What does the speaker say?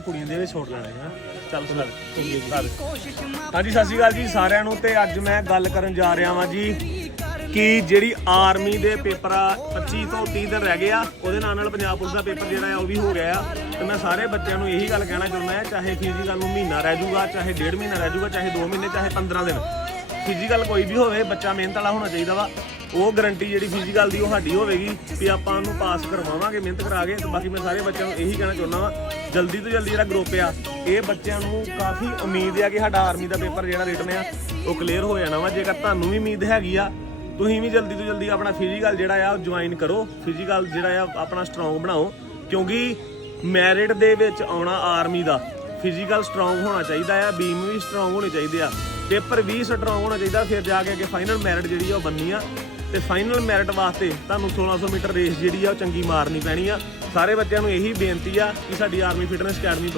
ਕੁੜੀਆਂ ਦੇ ਵਿੱਚ ਛੋੜ ਲੈਣਾ ਹੈ ਚੱਲ ਚੱਲ। ਹਾਂਜੀ ਸਤਿ ਸ਼੍ਰੀ ਅਕਾਲ ਜੀ ਸਾਰਿਆਂ ਨੂੰ ਤੇ ਅੱਜ ਮੈਂ ਗੱਲ ਕਰਨ ਜਾ ਰਿਹਾ ਵਾਂ ਜੀ ਕਿ ਜਿਹੜੀ ਆਰਮੀ ਦੇ ਪੇਪਰ ਆ 25 ਤੋਂ 30 ਦਿਨ ਰਹਿ ਗਏ ਆ ਉਹਦੇ ਨਾਲ ਨਾਲ ਪੰਜਾਬ ਪੁਲਿਸ ਦਾ ਪੇਪਰ ਜਿਹੜਾ ਆ ਉਹ ਵੀ ਹੋ ਗਿਆ ਆ। ਤੇ ਮੈਂ ਸਾਰੇ ਬੱਚਿਆਂ ਨੂੰ ਇਹੀ ਗੱਲ ਕਹਿਣਾ ਚਾਹੁੰਦਾ ਆ ਚਾਹੇ ਫਿਜ਼ੀਕਲ ਨੂੰ ਮਹੀਨਾ ਰਹਿ ਜਾਊਗਾ ਚਾਹੇ ਡੇਢ ਮਹੀਨਾ ਰਹਿ ਜਾਊਗਾ ਚਾਹੇ 2 ਮਹੀਨੇ ਚਾਹੇ 15 ਦਿਨ। ਫਿਜ਼ੀਕਲ ਕੋਈ ਵੀ ਹੋਵੇ ਬੱਚਾ ਮਿਹਨਤ ਵਾਲਾ ਹੋਣਾ ਚਾਹੀਦਾ ਵਾ। ਉਹ ਗਰੰਟੀ ਜਿਹੜੀ ਫਿਜ਼ੀਕਲ ਦੀ ਉਹ ਸਾਡੀ ਹੋਵੇਗੀ ਵੀ ਆਪਾਂ ਉਹਨੂੰ ਪਾਸ ਕਰਵਾਵਾਂਗੇ, ਮਿਹਨਤ ਕਰਾ ਕੇ ਤੇ ਬਾਕੀ ਮੈਂ ਸਾਰੇ ਬੱਚਿਆਂ ਨੂੰ ਇਹੀ ਕਹਿਣਾ ਚਾਹੁੰਦਾ ਵਾ, ਜਲਦੀ ਤੋਂ ਜਲਦੀ ਜਿਹੜਾ ਗਰੁੱਪ ਆ, ਇਹ ਬੱਚਿਆਂ ਨੂੰ ਕਾਫੀ ਉਮੀਦ ਆ ਕਿ ਸਾਡਾ ਆਰਮੀ ਦਾ ਪੇਪਰ ਜਿਹੜਾ ਰਿਟਨ ਆ, ਉਹ ਕਲੀਅਰ ਹੋ ਜਾਣਾ ਵਾ। ਜੇਕਰ ਤੁਹਾਨੂੰ ਵੀ ਉਮੀਦ ਹੈਗੀ ਆ, ਤੁਸੀਂ ਵੀ ਜਲਦੀ ਤੋਂ ਜਲਦੀ ਆਪਣਾ ਫਿਜ਼ੀਕਲ ਜਿਹੜਾ ਆ, ਉਹ ਜੁਆਇਨ ਕਰੋ। ਫਿਜ਼ੀਕਲ ਜਿਹੜਾ ਆ, ਆਪਣਾ ਸਟਰੋਂਗ ਬਣਾਓ, ਕਿਉਂਕਿ ਮੈਰਿਟ ਦੇ ਵਿੱਚ ਆਉਣਾ ਆਰਮੀ ਦਾ। ਫਿਜ਼ੀਕਲ ਸਟਰੋਂਗ ਹੋਣਾ ਚਾਹੀਦਾ ਆ ਬੀਮ ਵੀ ਸਟਰੋਂਗ ਹੋਣੇ ਚਾਹੀਦੇ ਆ। ਪੇਪਰ ਵੀ ਸਟਰੋਂਗ ਹੋਣਾ ਚਾਹੀਦਾ, ਫਿਰ ਜਾ ਕੇ ਅੱਗੇ ਫਾਈਨਲ ਮੈਰਿਟ ਜਿਹੜੀ ਆ ਉਹ ਬੰਨੀ ਆ। ਤੇ ਫਾਈਨਲ ਮੈਰਿਟ ਵਾਸਤੇ ਤੁਹਾਨੂੰ 1600 ਮੀਟਰ ਰੇਸ ਜਿਹੜੀ ਆ ਉਹ ਚੰਗੀ ਮਾਰਨੀ ਪੈਣੀ ਆ। ਸਾਰੇ ਬੱਚਿਆਂ ਨੂੰ ਇਹੀ ਬੇਨਤੀ ਆ ਕਿ ਸਾਡੀ ਆਰਮੀ ਫਿਟਨੈਸ ਅਕੈਡਮੀ